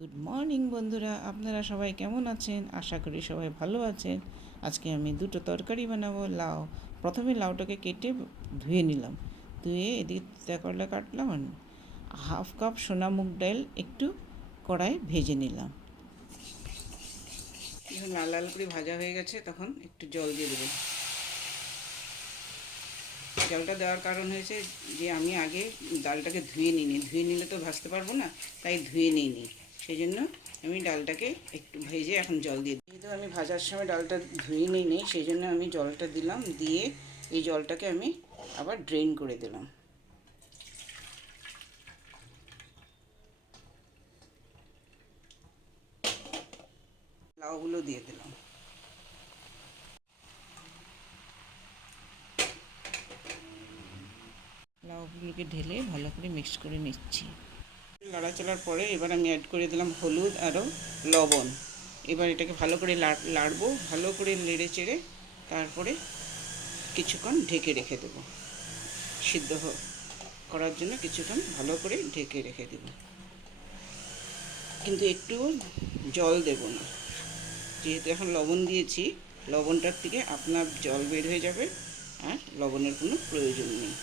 Good morning বন্ধুরা, আপনারা সবাই কেমন আছেন? আশা করি সবাই ভালো আছেন। আজকে আমি দুটো তরকারি বানাবো। প্রথমে লাউটাকে কেটে ধুয়ে নিলাম। ধুয়ে এদিকে তিতা করলা কাটলাম আর হাফ কাপ সোনা মুগ ডাল একটু কড়াই ভেজে নিলাম। যখন লাল লাল করে ভাজা হয়ে গেছে তখন একটু জল দিয়ে দেবো। জলটা দেওয়ার কারণ হয়েছে যে আমি আগে ডালটাকে ধুয়ে নিইনি। ধুয়ে নিলে তো ভাজতে পারবো না, তাই ধুয়ে নিইনি। সেই জন্য আমি ডালটাকে একটু ভেজে এখন জল দিয়ে দিই। যেহেতু আমি ভাজার সময় ডালটা ধুয়ে নিইনি, সেই জন্য আমি জলটা দিলাম। দিয়ে এই জলটাকে আমি আবার ড্রেন করে দিলাম। লাউগুলো দিয়ে দিলাম। লাউগুলোকে ঢেলে ভালো করে মিক্স করে নিচ্ছি। নাড়াচাড়ার পরে এবার আমি অ্যাড করে দিলাম হলুদ আরও লবণ। এবার এটাকে ভালো করে লাড়বো, ভালো করে নেড়ে চেড়ে তারপরে কিছুক্ষণ ঢেকে রেখে দেবো। সিদ্ধ করার জন্য কিছুক্ষণ ভালো করে ঢেকে রেখে দেব, কিন্তু একটু জল দেব না। যেহেতু এখন লবণ দিয়েছি, লবণটার থেকে আপনার জল বের হয়ে যাবে, আর লবণের কোনো প্রয়োজন নেই।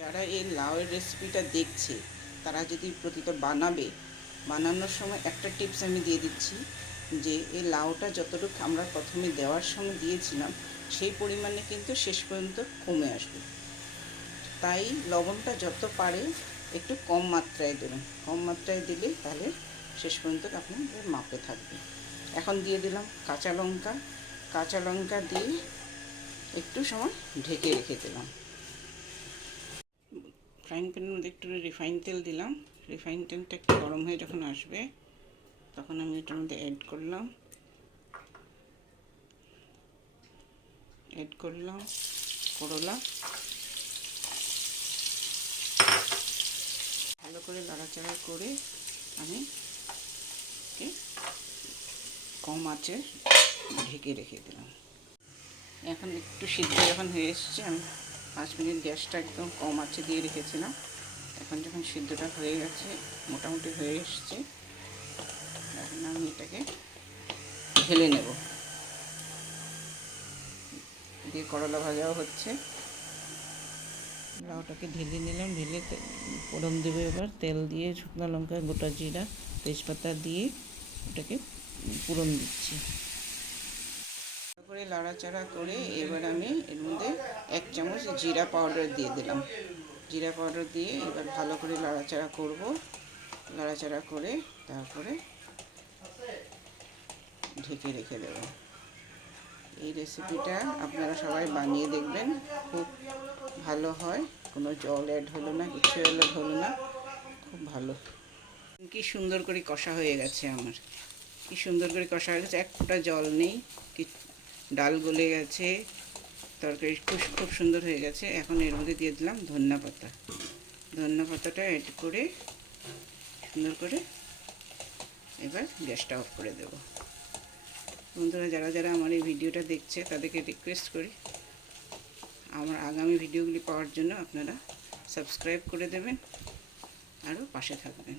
যারা এই লাউয়ের রেসিপিটা দেখছে তারা যদি প্রতিটা বানানোর সময় একটা টিপস আমি দিয়ে দিচ্ছি, যে এই লাউটা যতটুকু আমরা প্রথমে দেওয়ার সময় দিয়েছিলাম সেই পরিমাণে কিন্তু শেষ পর্যন্ত কমে আসবে। তাই লবণটা যত পারে একটু কম মাত্রায় দেবেন। কম মাত্রায় দিলে তাহলে শেষ পর্যন্ত আপনাদের মাপে থাকবে। এখন দিয়ে দিলাম কাঁচা লঙ্কা দিয়ে একটু সময় ঢেকে রেখে দিলাম। ফ্রাইং প্যানের মধ্যে একটু রিফাইন তেল দিলাম। রিফাইন তেলটা একটু গরম হয়ে যখন আসবে তখন আমি এটার মধ্যে অ্যাড করলাম করলা। ভালো করে নাড়াচাড়া করে আমি কম আঁচে ঢেকে রেখে দিলাম। এখন একটু সিদ্ধ যখন হয়ে এসছে, আমি 5 মিনিট গ্যাসটা একদম কম আঁচে দিয়ে রেখেছিলাম। এখন যখন সিদ্ধটা হয়ে গেছে, মোটামুটি হয়ে এসছে, এখন আমি এটাকে ঢেলে নেব। দিয়ে করলা ভাজাও হচ্ছে। লাউটাকে ঢেলে নিলাম। ঢেলে ফোড়ন দেবো। এবার তেল দিয়ে শুকনো লঙ্কা, গোটা জিরা, তেজপাতা দিয়ে ওটাকে ফোড়ন দিচ্ছি। করে নাড়াচাড়া করে এবার আমি এর মধ্যে 1 চামচ জিরা পাউডার দিয়ে দিলাম। জিরা পাউডার দিয়ে এবার ভালো করে নাড়াচাড়া করব। নাড়াচাড়া করে তারপরে ঢেকে রেখে দেব। এই রেসিপিটা আপনারা সবাই বানিয়ে দেখবেন, খুব ভালো হয়। কোনো জল অ্যাড হলো না, কিছু হলো না, খুব ভালো। কি সুন্দর করে কষা হয়ে গেছে আমার, কি সুন্দর করে কষা হয়ে গেছে। এক ফোঁটা জল নেই, ডাল গলে গেছে, তরকারি খুব সুন্দর হয়ে গেছে। এখন এর মধ্যে দিয়ে দিলাম ধনিয়া পাতাটা অ্যাড করে সুন্দর করে এবার গ্যাসটা অফ করে দেব। বন্ধুরা, যারা আমার এই ভিডিওটা দেখছে তাদেরকে রিকোয়েস্ট করি, আমার আগামী ভিডিওগুলি পাওয়ার জন্য আপনারা সাবস্ক্রাইব করে দেবেন, আরও পাশে থাকবেন।